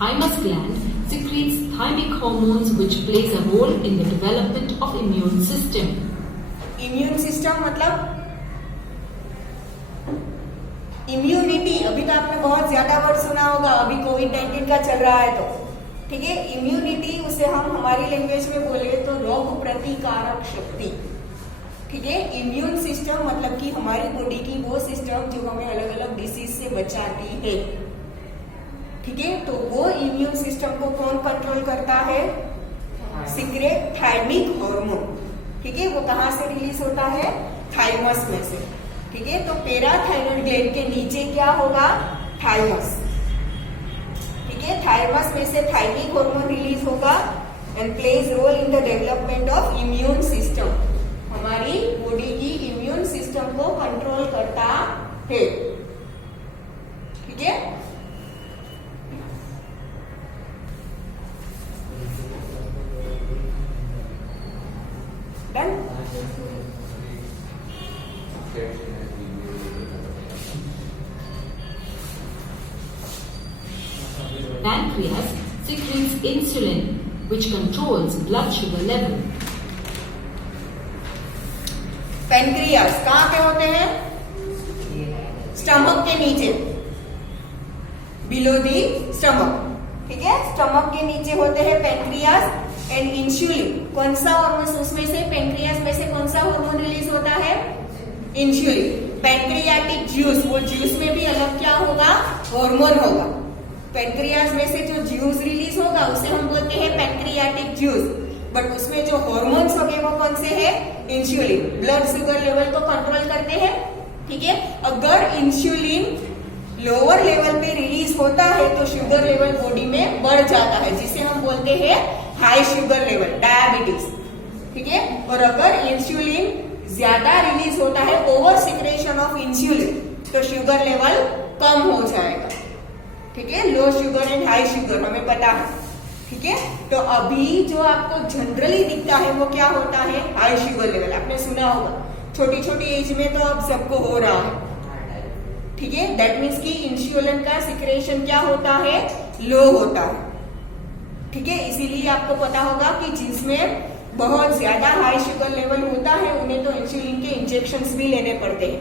Thymus gland secretes thymic hormones which plays a role in the development of immune system. Immune system मतलब immunity. अभी तो आपने बहुत ज्यादा वर्ड सुना होगा, अभी कोविड-19 का चल रहा है तो ठीक है। इम्यूनिटी उसे हम हमारी लैंग्वेज में बोले तो रोग प्रतिकारक शक्ति, ठीक है। इम्यून सिस्टम मतलब कि हमारी बॉडी की वो सिस्टम जो हमें अलग अलग डिसीज से बचाती है, ठीक है। तो वो इम्यून सिस्टम को कौन कंट्रोल करता है? सीक्रेट थायमिक हार्मोन, ठीक है। वो कहाँ से रिलीज होता है? थाइमस में से, ठीक है। तो पैराथायरॉइड ग्लैंड के नीचे क्या होगा? थाइमस, ठीक है। थाइमस में से थायमिक हार्मोन रिलीज होगा and plays role in the development of immune system. हमारी बॉडी की इम्यून सिस्टम को कंट्रोल करता है, ठीक है। Done. Pancreas secretes insulin which controls blood sugar level. Pancreas कहाँ पे होते हैं? स्टमक के नीचे, बिलो दी स्टमक, ठीक है। स्टमक के नीचे होते हैं पैनक्रियास एंड इंसुलिन। कौन सा हार्मोन उसमें से, पैनक्रियास में से कौन सा हार्मोन रिलीज होता है? इंसुलिन। पैनक्रियाटिक जूस, वो जूस में भी अलग क्या होगा? हार्मोन होगा। पैनक्रियास में से जो जूस रिलीज होगा उसे हम बोलते हैं पैनक्रियाटिक जूस, बट उसमें जो हार्मोन्स होंगे वो कौन से हैं? इंसुलिन। ब्लड शुगर लेवल को कंट्रोल करते हैं, ठीक है। अगर इंसुलिन लोअर लेवल पे रिलीज होता है तो शुगर लेवल बॉडी में बढ़ जाता है, जिसे हम बोलते हैं हाई शुगर लेवल, डायबिटीज, ठीक है। और अगर इंसुलिन ज्यादा रिलीज होता है, ओवर सिक्रेशन ऑफ इंसुलिन, तो शुगर लेवल कम हो जाएगा, ठीक है। Low sugar and high sugar हमें पता है, ठीक है। तो अभी जो आपको जनरली दिखता है वो क्या होता है? High sugar level. आपने सुना होगा, छोटी छोटी एज में तो अब सबको हो रहा है, ठीक है। दैट मीन्स कि इंसुलिन का सिक्रेशन क्या होता है? लो होता है, ठीक है। इसीलिए आपको पता होगा कि जिसमें बहुत ज्यादा हाई शुगर लेवल होता है उन्हें तो इंसुलिन के इंजेक्शंस भी लेने पड़ते हैं,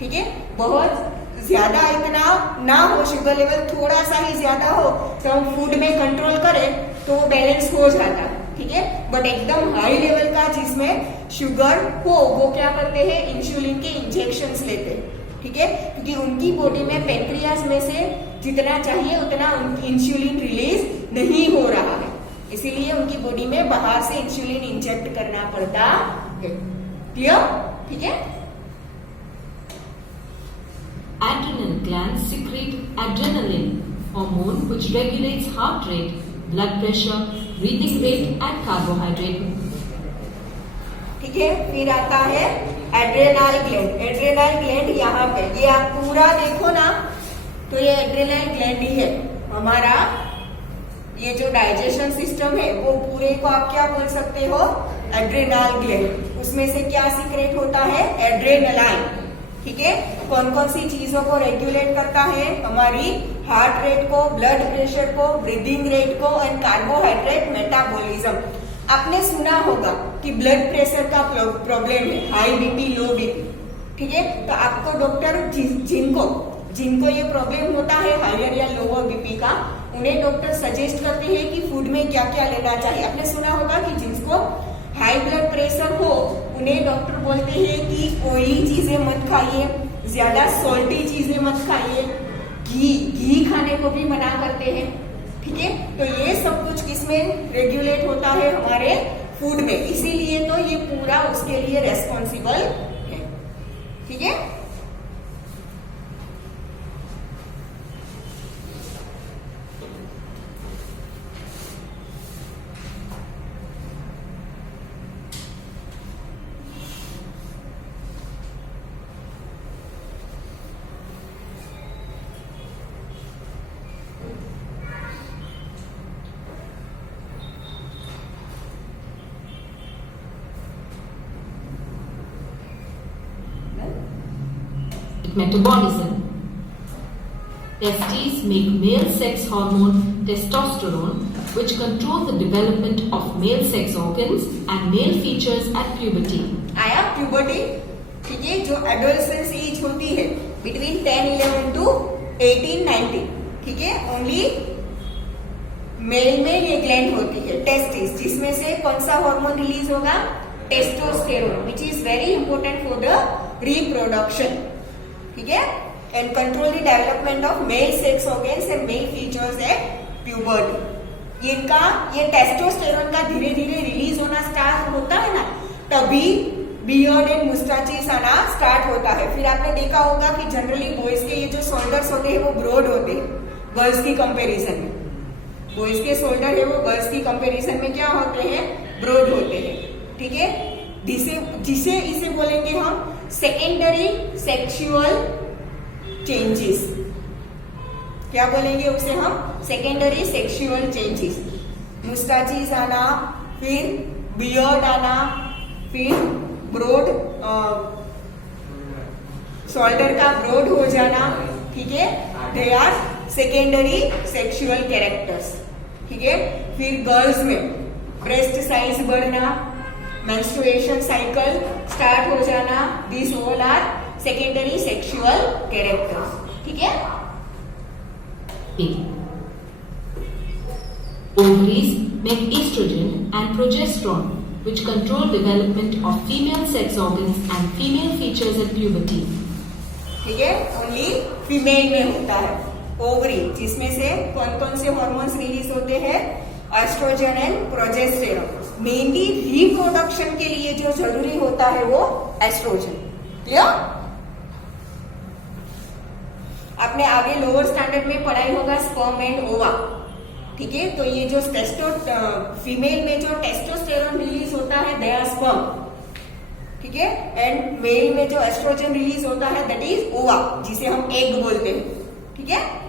ठीक है। बहुत ज्यादा इतना ना हो, शुगर लेवल थोड़ा सा ही ज्यादा हो तो हम फूड में कंट्रोल करें तो वो बैलेंस हो जाता है, ठीक है। बट एकदम हाई लेवल का जिसमें शुगर हो वो क्या करते हैं? इंसुलिन के इंजेक्शंस लेते हैं, ठीक है। क्योंकि उनकी बॉडी में पैनक्रियास में से जितना चाहिए उतना इंसुलिन रिलीज नहीं हो रहा है, इसीलिए उनकी बॉडी में बाहर से इंसुलिन इंजेक्ट करना पड़ता है। क्लियर? ठीक है। Adrenal glands secrete adrenaline hormone which regulates heart rate, blood pressure, breathing rate and carbohydrate. ठीक है। फिर आता है एड्रेनल ग्लैंड। एड्रेनल ग्लैंड यहाँ पे, ये आप पूरा देखो ना तो ये एड्रेनल ग्लैंड ही है हमारा। ये जो डाइजेशन सिस्टम है वो पूरे को आप क्या बोल सकते हो? Adrenal gland. उसमें से क्या सीक्रेट होता है? एड्रेनलाइन, ठीक है। कौन कौन सी चीजों को रेगुलेट करता है? हमारी हार्ट रेट को, ब्लड प्रेशर को, ब्रीदिंग रेट को एंड कार्बोहाइड्रेट मेटाबॉलिज्म। आपने सुना होगा कि ब्लड प्रेशर का प्रॉब्लम है, हाई बीपी, लो बीपी, ठीक है। तो आपको डॉक्टर जिनको ये प्रॉब्लम होता है हायर या लोअर बीपी का, उन्हें डॉक्टर सजेस्ट करते हैं कि फूड में क्या क्या लेना चाहिए। आपने सुना होगा कि जिसको हाई ब्लड प्रेशर हो उन्हें डॉक्टर बोलते हैं कि ऑयली चीजें मत खाइए, ज्यादा सॉल्टी चीजें मत खाइए, घी खाने को भी मना करते हैं, ठीक है। तो ये सब कुछ किसमें रेगुलेट होता है? हमारे फूड में। इसीलिए तो ये पूरा उसके लिए रेस्पॉन्सिबल है, ठीक है। Metabolism. Testes make male sex hormone testosterone, which control the development of male sex organs and male features at puberty. आया प्यूबर्टी, ठीक है, जो एडोलसेंस एज होती है बिटवीन 10-11 टू 18-19, ठीक है, ओनली मेल में ये ग्लैंड होती है टेस्टिस, जिसमें से कौन सा हार्मोन रिलीज होगा, testosterone, which is very important for the reproduction, ठीक है, and control the development of male sex organs and male features at puberty. ये टेस्टोस्टेरोन का धीरे धीरे रिलीज होना स्टार्ट होता है ना, तभी बियर्ड एंड मुस्टाचेस आना स्टार्ट होता है। फिर आपने देखा होगा कि जनरली बॉयज के ये जो शोल्डर्स होते हैं वो ब्रॉड होते हैं गर्ल्स की कंपैरिजन में। बॉयज के शोल्डर है वो गर्ल्स की कंपैरिजन में क्या होते हैं, ब्रॉड होते हैं, ठीक है, जिसे इसे बोलेंगे हम सेकेंडरी सेक्सुअल चेंजेस। क्या बोलेंगे उसे हम, सेकेंडरी सेक्सुअल चेंजेस। मुस्टाचेस आना, फिर बियर्ड आना, फिर ब्रॉड शोल्डर का ब्रॉड हो जाना, ठीक है, they are secondary sexual characters, ठीक है। फिर गर्ल्स में ब्रेस्ट साइज बढ़ना, मेंस्ट्रुएशन साइकिल स्टार्ट हो जाना, this all are secondary sexual characters, ठीक है। Ovaries make estrogen and progesterone, which control development of female sex organs and female features at puberty. ठीक है, ओनली फीमेल में होता है ओवरी, जिसमें से कौन कौन से हार्मोन्स रिलीज होते हैं, estrogen and progesterone. Mainly reproduction के लिए जो जरूरी होता है वो एस्ट्रोजन। क्लियर? आपने आगे लोअर स्टैंडर्ड में पढ़ाई होगा स्पर्म एंड ओवा, ठीक है। तो ये जो फीमेल में जो टेस्टोस्टेरोन रिलीज होता है दे आर स्पर्म, ठीक है, एंड मेल में जो एस्ट्रोजन रिलीज होता है दैट इज ओवा, जिसे हम एग बोलते हैं, ठीक है।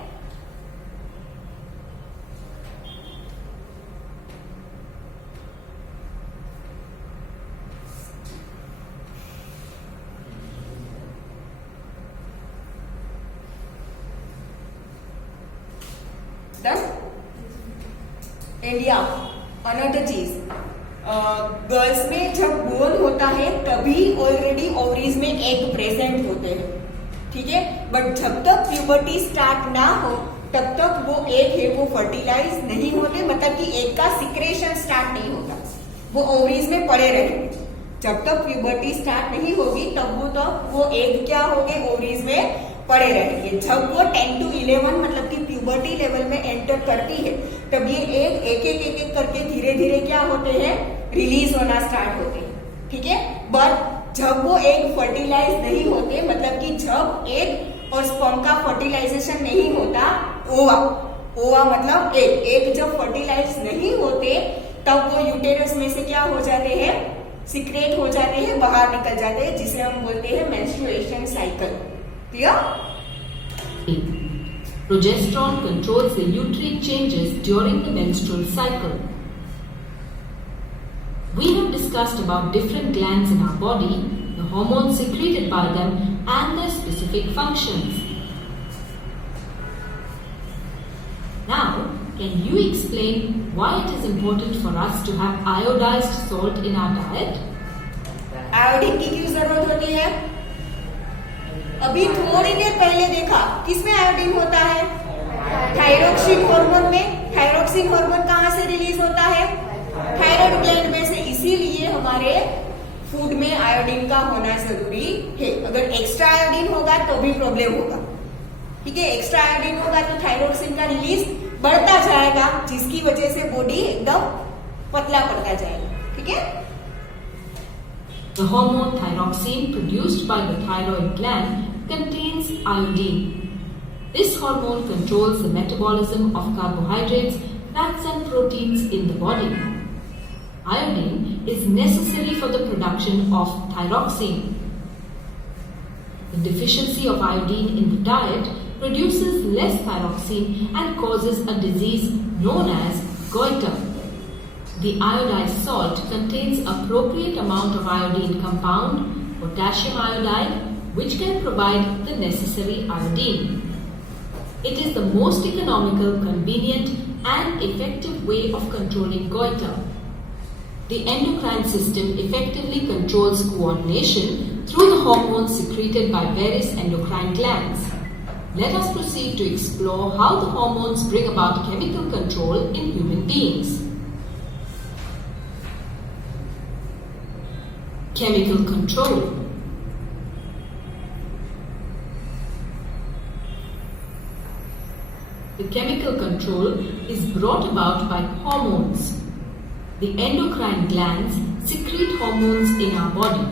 इंडिया अनदर चीज, गर्ल्स में जब बोन होता है तभी ऑलरेडी ओवरीज में एग प्रेजेंट होते हैं, ठीक है, बट जब तक प्यूबर्टी स्टार्ट ना हो तब तक वो एग है वो फर्टिलाइज नहीं होते, मतलब कि एग का सिक्रेशन स्टार्ट नहीं होता, वो ओवरीज में पड़े रहेंगे। जब तक प्यूबर्टी स्टार्ट नहीं होगी तब वो एग क्या होंगे, ओवरीज में पड़े रहेंगे। जब वो 10 to 11 मतलब कि प्यूबर्टी लेवल में एंटर करती है तब ये एग एक एक करके धीरे धीरे क्या होते हैं, रिलीज होना स्टार्ट होते हैं, ठीक है। बट जब वो एग फर्टिलाइज नहीं होते, मतलब कि जब एग और स्पर्म का फर्टिलाइजेशन नहीं होता, ओवा मतलब एग जब फर्टिलाइज नहीं होते तब वो यूटेरस में से क्या हो जाते हैं, सिक्रेट हो जाते हैं, बाहर निकल जाते हैं, जिसे हम बोलते हैं menstruation cycle. Clear? Progesterone controls the uterine changes during the menstrual cycle. We have discussed about different glands in our body, the hormones secreted by them, and their specific functions. Now, can you explain why it is important for us to have iodized salt in our diet? Iodine की क्यों जरूरत होती है? अभी थोड़ी देर पहले देखा किसमें आयोडीन होता है, थायरोक्सिन हार्मोन में। थायरोक्सिन हार्मोन कहाँ से रिलीज होता है, थायराइड ग्लैंड में से। इसीलिए हमारे फूड में आयोडीन का होना जरूरी है। अगर एक्स्ट्रा आयोडीन होगा तो भी प्रॉब्लम होगा, ठीक है। एक्स्ट्रा आयोडीन होगा तो थायरोक्सिन का रिलीज बढ़ता जाएगा, जिसकी वजह से बॉडी एकदम पतला पड़ता जाएगा, ठीक है। The hormone thyroxine produced by the thyroid gland contains iodine. This hormone controls the metabolism of carbohydrates, fats and proteins in the body. Iodine is necessary for the production of thyroxine. The deficiency of iodine in the diet produces less thyroxine and causes a disease known as goiter. The iodized salt contains appropriate amount of iodine compound, potassium iodide, which can provide the necessary iodine. It is the most economical, convenient, and effective way of controlling goiter. The endocrine system effectively controls coordination through the hormones secreted by various endocrine glands. Let us proceed to explore how the hormones bring about chemical control in human beings. Chemical control. The chemical control is brought about by hormones. The endocrine glands secrete hormones in our body.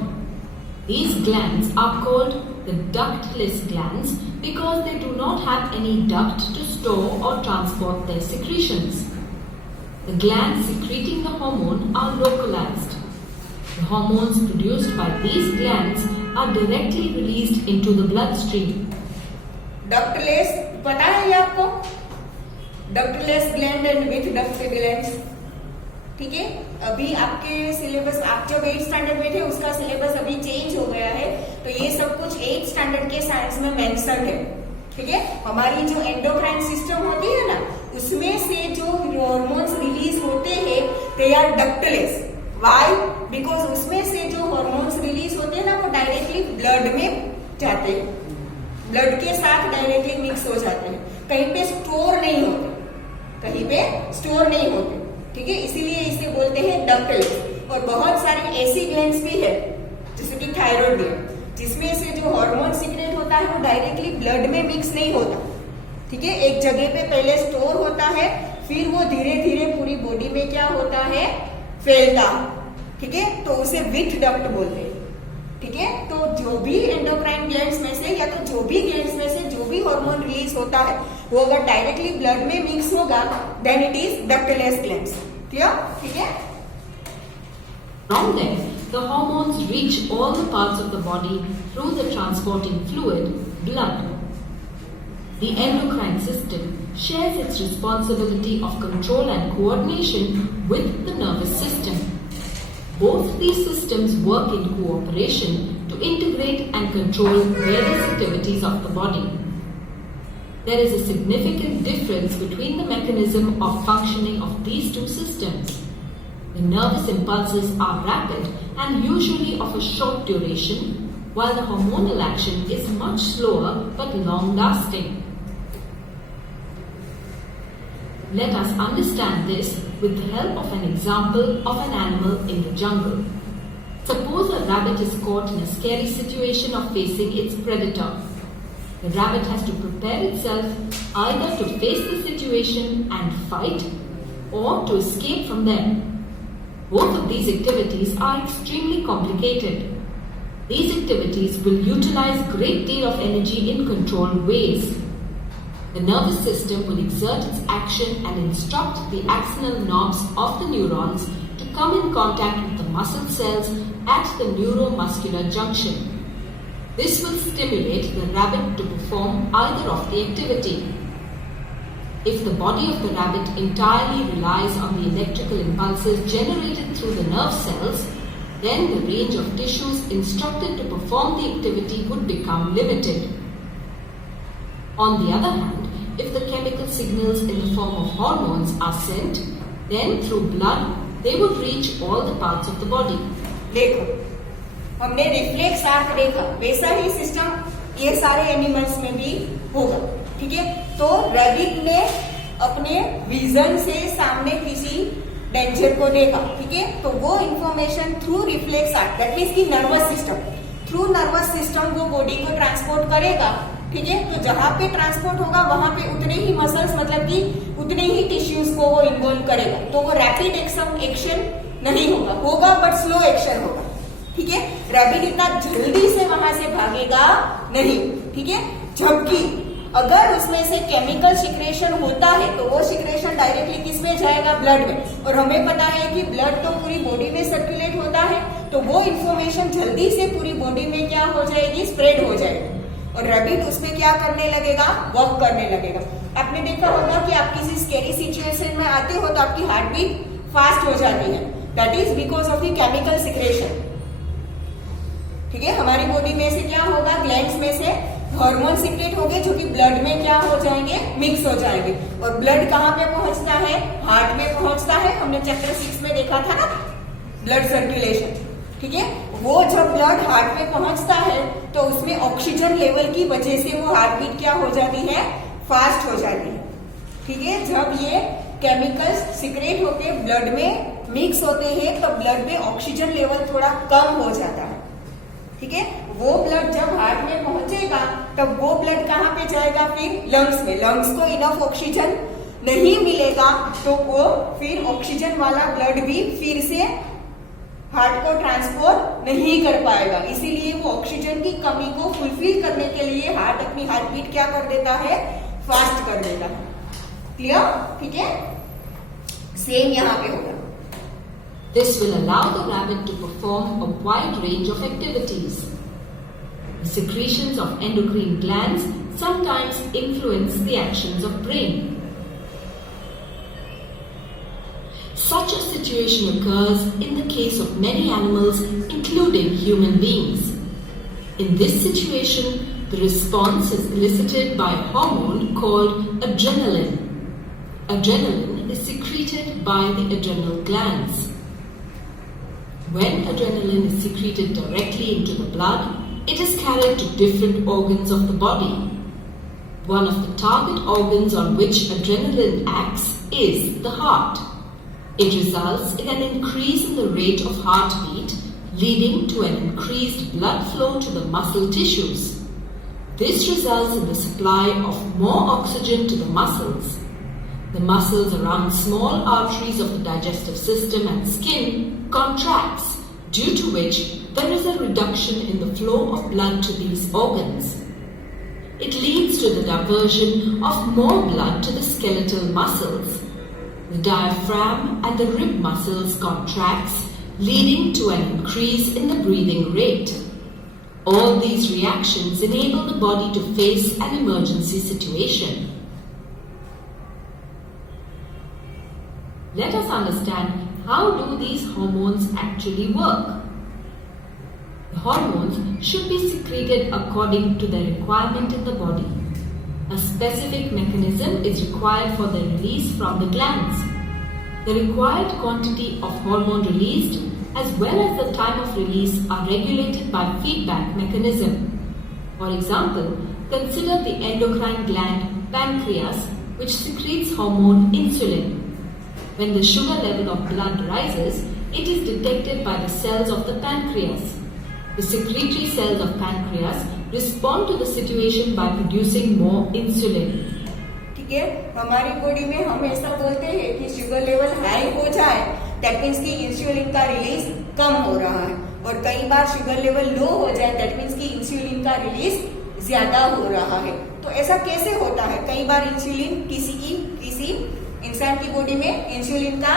These glands are called the ductless glands because they do not have any duct to store or transport their secretions. The glands secreting the hormone are localized. The hormones produced by these glands are directly released into the bloodstream. Ductless पता है ये आपको? Ductless gland and with duct glands. ठीक है, अभी आपके syllabus, आप जब 8th स्टैंडर्ड में थे उसका सिलेबस अभी चेंज हो गया है, तो ये सब कुछ 8th स्टैंडर्ड के साइंस में मेंशन है. ठीक है, हमारी जो एंडोक्राइन सिस्टम होती है ना, उसमें से जो हार्मोन्स रिलीज होते हैं they are ductless. Why? Because उसमें से जो हार्मोन्स रिलीज होते हैं ना, वो डायरेक्टली ब्लड में जाते हैं, ब्लड के साथ डायरेक्टली मिक्स हो जाते हैं, कहीं पे स्टोर नहीं होते, कहीं पे स्टोर नहीं होते. ठीक है, इसीलिए इसे बोलते हैं डक्टलेस. और बहुत सारी ऐसी ग्लैंड्स भी है जैसे कि थायराइड ग्लैंड, जिसमें से जो हार्मोन सीक्रेट होता है वो डायरेक्टली ब्लड में मिक्स नहीं होता. ठीक है, एक जगह पे पहले स्टोर होता है, फिर वो धीरे धीरे पूरी बॉडी में क्या होता है, फैलता. ठीक है, तो उसे विथ डक्ट बोलते हैं. ठीक है, तो जो भी एंडोक्राइन ग्लैंड्स में से या तो जो भी ग्लैंड्स में से जो भी हार्मोन रिलीज होता है वो अगर डायरेक्टली ब्लड में मिक्स होगा then it is ductless glands. Clear? ठीक है. From there, the hormones reach all the parts of the body through the transporting fluid, blood. The endocrine system shares its responsibility of control and coordination with the nervous system. Both these systems work in cooperation to integrate and control various activities of the body. There is a significant difference between the mechanism of functioning of these two systems. The nervous impulses are rapid and usually of a short duration, while the hormonal action is much slower but long-lasting. Let us understand this with the help of an example of an animal in the jungle. Suppose a rabbit is caught in a scary situation of facing its predator. The rabbit has to prepare itself either to face the situation and fight or to escape from them. Both of these activities are extremely complicated. These activities will utilize great deal of energy in controlled ways. The nervous system will exert its action and instruct the axonal knobs of the neurons to come in contact with the muscle cells at the neuromuscular junction. This will stimulate the rabbit to perform either of the activity. If the body of the rabbit entirely relies on the electrical impulses generated through the nerve cells, then the range of tissues instructed to perform the activity would become limited. On the other hand, if the chemical signals in the form of hormones are sent, then through blood they would reach all the parts of the body. देखो, हमने reflex arc देखा, वैसा ही system ये सारे animals में भी होगा. ठीक है, तो रैबिट ने अपने विजन से सामने किसी डेंजर को देखा. ठीक है, तो वो information through reflex arc, that means की nervous system, through nervous system वो बॉडी को ट्रांसपोर्ट करेगा. ठीक है, तो जहां पे ट्रांसपोर्ट होगा वहां पे उतने ही मसल्स, मतलब कि उतने ही टिश्यूज को वो इन्वॉल्व करेगा. तो वो रैपिड एक्शन नहीं होगा बट स्लो एक्शन होगा. ठीक है, रैबिट इतना जल्दी से वहां से भागेगा नहीं. ठीक है, जबकि अगर उसमें से केमिकल सिक्रेशन होता है तो वो सिक्रेशन डायरेक्टली किस में जाएगा, ब्लड में. और हमें पता है कि ब्लड तो पूरी बॉडी में सर्कुलेट होता है, तो वो इन्फॉर्मेशन जल्दी से पूरी बॉडी में क्या हो जाएगी, स्प्रेड हो जाएगी. और रैबिट उसमें क्या करने लगेगा, वॉक करने लगेगा. आपने देखा होगा कि आप किसी स्कैरी सिचुएशन में आते हो तो आपकी हार्ट बीट फास्ट हो जाती है. That is because of the chemical secretion. ठीक है, हमारी बॉडी में से क्या होगा, ग्लैंड्स में से हार्मोन सीक्रेट हो गए जो कि ब्लड में क्या हो जाएंगे, मिक्स हो जाएंगे। और ब्लड कहाँ पे पहुंचता है, हार्ट में पहुंचता है। हमने चैप्टर 6 में देखा था ना, ब्लड सर्कुलेशन, ठीक है। वो जब ब्लड हार्ट में पहुंचता है तो उसमें ऑक्सीजन लेवल की वजह से वो हार्ट बीट क्या हो जाती है, फास्ट हो जाती है, ठीक है। जब ये केमिकल्स सीक्रेट होके ब्लड में मिक्स होते हैं तो ब्लड में ऑक्सीजन लेवल थोड़ा कम हो जाता है, ठीक है। वो ब्लड जब हार्ट में पहुंचेगा तब वो ब्लड कहाँ पे जाएगा, फिर लंग्स में। लंग्स को इनफ ऑक्सीजन नहीं मिलेगा तो वो फिर ऑक्सीजन वाला ब्लड भी फिर से हार्ट को ट्रांसपोर्ट नहीं कर पाएगा। इसीलिए वो ऑक्सीजन की कमी को फुलफिल करने के लिए हार्ट अपनी हार्ट बीट क्या कर देता है, फास्ट कर देता है। क्लियर, ठीक है। सेम यहाँ पे होगा। This will allow the rabbit to perform a wide range of activities. The secretions of endocrine glands sometimes influence the actions of brain. Such a situation occurs in the case of many animals, including human beings. In this situation, the response is elicited by a hormone called adrenaline. Adrenaline is secreted by the adrenal glands. When adrenaline is secreted directly into the blood, it is carried to different organs of the body. One of the target organs on which adrenaline acts is the heart. It results in an increase in the rate of heartbeat, leading to an increased blood flow to the muscle tissues. This results in the supply of more oxygen to the muscles. The muscles around small arteries of the digestive system and skin contracts, due to which there is a reduction in the flow of blood to these organs. It leads to the diversion of more blood to the skeletal muscles. The diaphragm and the rib muscles contracts, leading to an increase in the breathing rate. All these reactions enable the body to face an emergency situation. Let us understand how do these hormones actually work. The hormones should be secreted according to their requirement in the body. A specific mechanism is required for their release from the glands. The required quantity of hormone released as well as the time of release are regulated by feedback mechanism. For example, consider the endocrine gland pancreas, which secretes hormone insulin. When the sugar level of blood rises, it is detected by the cells of the pancreas. The secretory cells of pancreas respond to the situation by producing more insulin. ठीक है, हमारी body में हमेशा बोलते हैं कि sugar level high हो जाए, दैट मीन्स कि इंसुलिन का रिलीज कम हो रहा है, और कई बार शुगर लेवल लो हो जाए, दैट मीन्स कि इंसुलिन का रिलीज ज्यादा हो रहा है। तो ऐसा कैसे होता है? कई बार इंसुलिन किसी इंसान की बॉडी में इंसुलिन का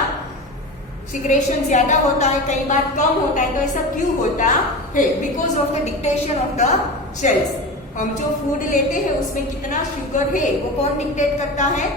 सिक्रेशन ज्यादा होता है, कई बार कम होता है। तो ऐसा क्यों होता है? Because of the dictation of the cells. हम जो फूड लेते हैं उसमें कितना शुगर है वो कौन डिक्टेट करता है?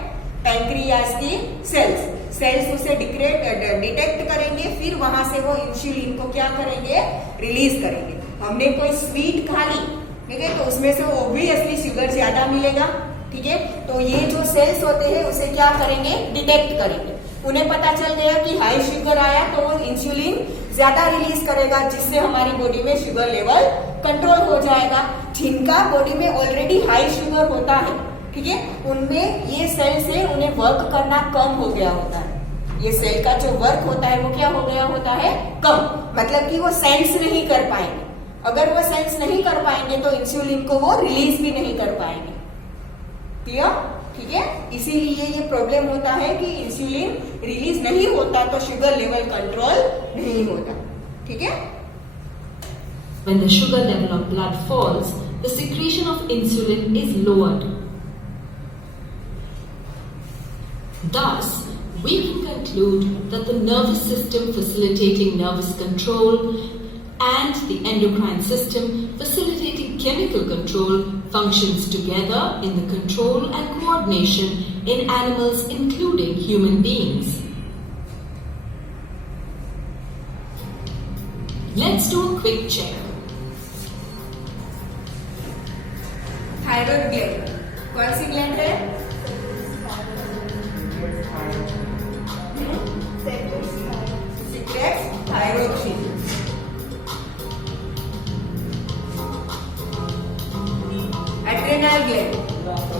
पैंक्रियाज की सेल्स उसे डिटेक्ट करेंगे, फिर वहां से वो इंसुलिन को क्या करेंगे? रिलीज करेंगे। हमने कोई स्वीट खा ली, ठीक है, तो उसमें से ऑब्वियसली शुगर ज्यादा मिलेगा, ठीक है। तो ये जो सेल्स होते हैं उसे क्या करेंगे? डिटेक्ट करेंगे। उन्हें पता चल गया कि हाई शुगर आया तो वो इंसुलिन ज्यादा रिलीज करेगा, जिससे हमारी बॉडी में शुगर लेवल कंट्रोल हो जाएगा। जिनका बॉडी में ऑलरेडी हाई शुगर होता है, ठीक है, उनमें ये सेल से उन्हें वर्क करना कम हो गया होता है। ये सेल का जो वर्क होता है वो क्या हो गया होता है? कम। मतलब कि वो सेंस नहीं कर पाएंगे। अगर वो सेंस नहीं कर पाएंगे तो इंसुलिन को वो रिलीज भी नहीं कर पाएंगे। क्लियर? ठीक है, इसीलिए ये प्रॉब्लम होता है कि इंसुलिन रिलीज नहीं होता तो शुगर लेवल कंट्रोल नहीं होता। ठीक है। When the sugar level of blood falls, the secretion of insulin is lowered. Thus, we can conclude that the nervous system facilitating nervous control and the endocrine system facilitating chemical control functions together in the control and coordination in animals including human beings. Let's do a quick check. Thyroid gland कौन सी gland है? Secretes thyroxine. Adrenal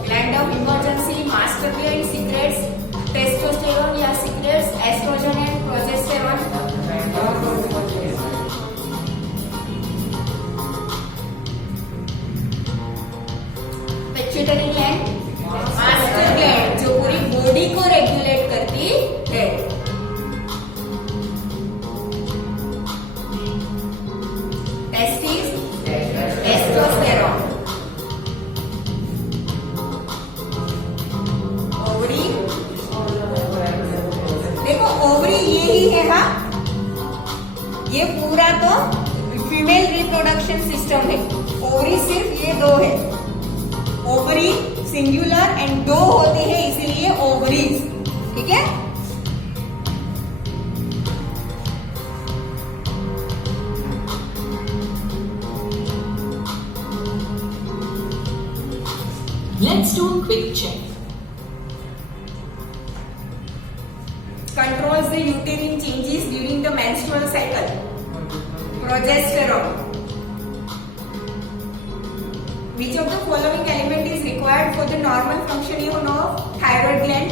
gland of emergency master gland secretes testosterone या secretes oestrogen and progesterone. Pituitary gland master gland जो पूरी body को regulate करती है. Testis testosterone. Ovary देखो ओवरी ये ही है. हाँ ये पूरा तो फीमेल रिप्रोडक्शन सिस्टम है. ओवरी सिर्फ ये दो है. ओवरी सिंगुलर एंड दो होते हैं इसीलिए ओवरीज. ठीक है. Let's do a quick check. Controls the uterine changes during the menstrual cycle. Progesterone. Which of the following element is required for the normal functioning of thyroid gland?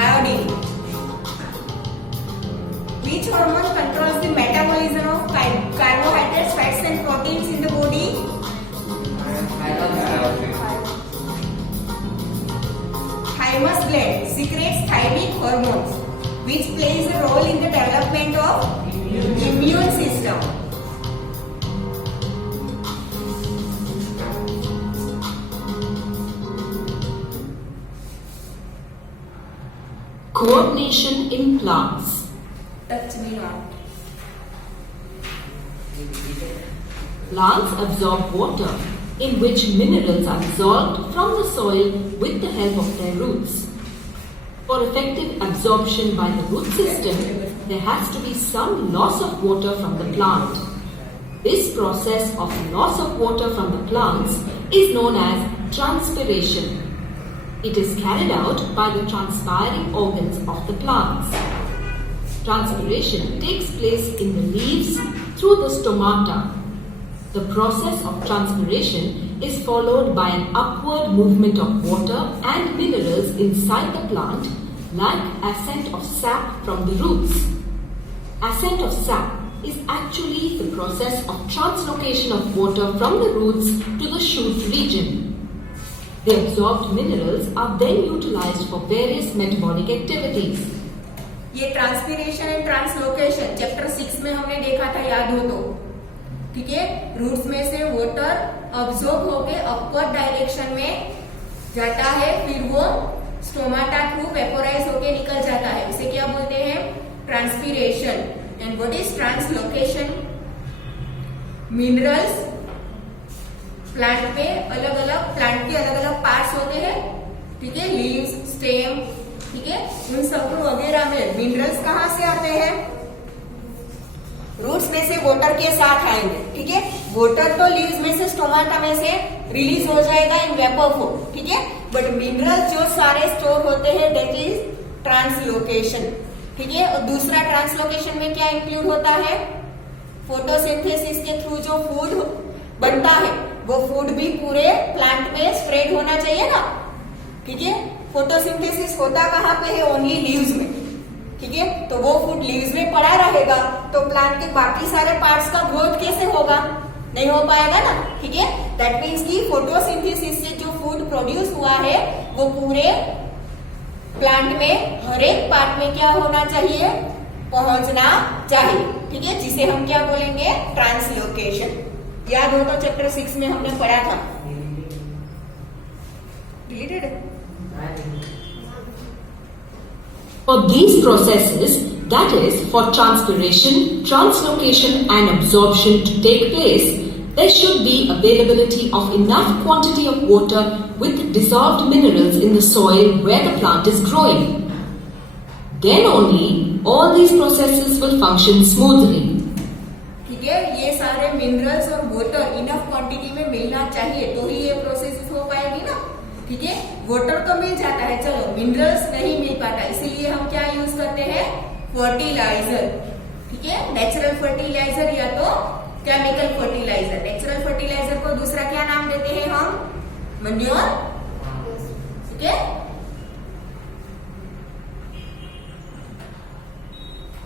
Iodine. Which hormone controls the metabolism of carbohydrates, fats and proteins in the body? Thymus gland secretes thymic hormones, which plays a role in the development of immune system. Coordination in plants. Touch me not. Plants absorb water, in which minerals are dissolved from the soil with the help of their roots. For effective absorption by the root system, there has to be some loss of water from the plant. This process of loss of water from the plants is known as transpiration. It is carried out by the transpiring organs of the plants. Transpiration takes place in the leaves through the stomata. The process of transpiration is followed by an upward movement of water and minerals inside the plant, like ascent of sap from the roots. Ascent of sap is actually the process of translocation of water from the roots to the shoot region. The absorbed minerals are then utilized for various metabolic activities. ये transpiration and translocation chapter 6 में हमने देखा था, याद हो तो. ठीक है. रूट्स में से वाटर अब्सॉर्ब होके अपवर्ड डायरेक्शन में जाता है, फिर वो स्टोमाटा थ्रू वेपोराइज होके निकल जाता है. इसे क्या बोलते हैं? Transpiration. And what is translocation? Minerals plant पे अलग अलग प्लांट के अलग अलग पार्ट्स होते हैं. ठीक है. लीव्स, स्टेम, ठीक है, उन सब वगैरह में मिनरल्स कहाँ से आते हैं? रूट्स में से वाटर के साथ आएंगे. ठीक है. वाटर तो लीव्स में से स्टोमाटा में से रिलीज हो जाएगा इन वेपर फॉर्म. ठीक है. बट मिनरल्स जो सारे स्टोर होते हैं दैट इज ट्रांसलोकेशन. ठीक है. और दूसरा ट्रांसलोकेशन में क्या इंक्लूड होता है? फोटोसिंथेसिस के थ्रू जो फूड बनता है वो फूड भी पूरे प्लांट में स्प्रेड होना चाहिए ना. ठीक है. फोटोसिंथेसिस होता कहाँ पे है? ओनली लीव्स में. ठीक है. तो वो फूड लीव्स में पड़ा रहेगा तो प्लांट के बाकी सारे पार्ट्स का ग्रोथ कैसे होगा? नहीं हो पाएगा ना. ठीक है. दैट मीन्स कि फोटोसिंथेसिस से जो फूड प्रोड्यूस हुआ है वो पूरे प्लांट में हर एक पार्ट में क्या होना चाहिए? पहुंचना चाहिए. ठीक है. जिसे हम क्या बोलेंगे? ट्रांसलोकेशन. याद हो तो चैप्टर 6 में हमने पढ़ा था. Deleted. For these processes, that is, for transpiration, translocation and absorption to take place, there should be availability of enough quantity of water with dissolved minerals in the soil where the plant is growing. Then only all these processes will function smoothly. ठीक है. ये सारे minerals और water enough quantity में मिलना चाहिए तो ही ये वॉटर तो मिल जाता है, चलो मिनरल्स नहीं मिल पाता, इसीलिए हम क्या यूज करते हैं, फर्टिलाइजर, ठीक है, नेचुरल फर्टिलाइजर या तो केमिकल फर्टिलाइजर। नेचुरल फर्टिलाइजर को दूसरा क्या नाम देते हैं हम, मैन्योर, ठीक है।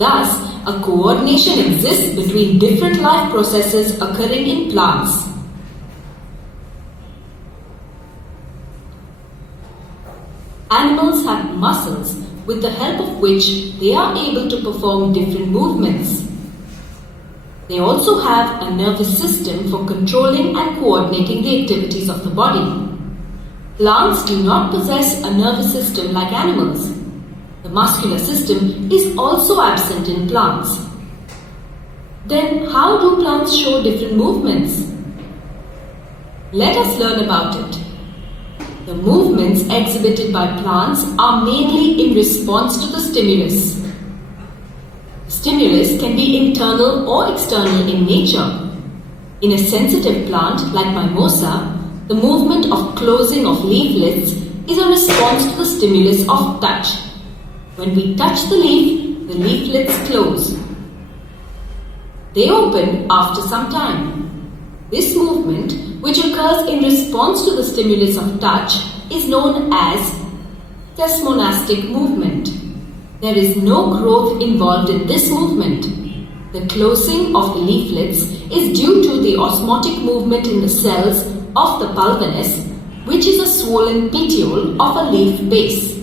Thus, a coordination exists between different life processes occurring in plants. Animals have muscles with the help of which they are able to perform different movements. They also have a nervous system for controlling and coordinating the activities of the body. Plants do not possess a nervous system like animals. The muscular system is also absent in plants. Then how do plants show different movements? Let us learn about it. The movements exhibited by plants are mainly in response to the stimulus. Stimulus can be internal or external in nature. In a sensitive plant like mimosa, the movement of closing of leaflets is a response to the stimulus of touch. When we touch the leaf, the leaflets close. They open after some time. This movement, which occurs in response to the stimulus of touch, is known as desmonastic movement. There is no growth involved in this movement. The closing of the leaflets is due to the osmotic movement in the cells of the pulvinus, which is a swollen petiole of a leaf base.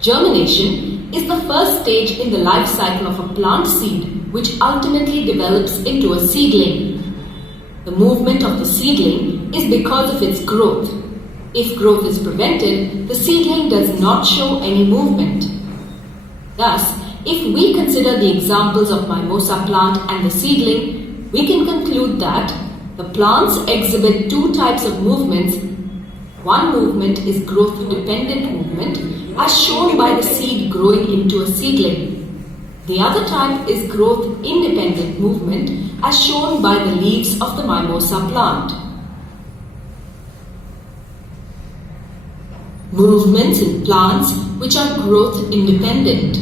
Germination is the first stage in the life cycle of a plant seed, which ultimately develops into a seedling. The movement of the seedling is because of its growth. If growth is prevented, the seedling does not show any movement. Thus, if we consider the examples of mimosa plant and the seedling, we can conclude that the plants exhibit two types of movements. One movement is growth-dependent movement, as shown by the seed growing into a seedling. The other type is growth-independent movement, as shown by the leaves of the mimosa plant. Movements in plants which are growth-independent.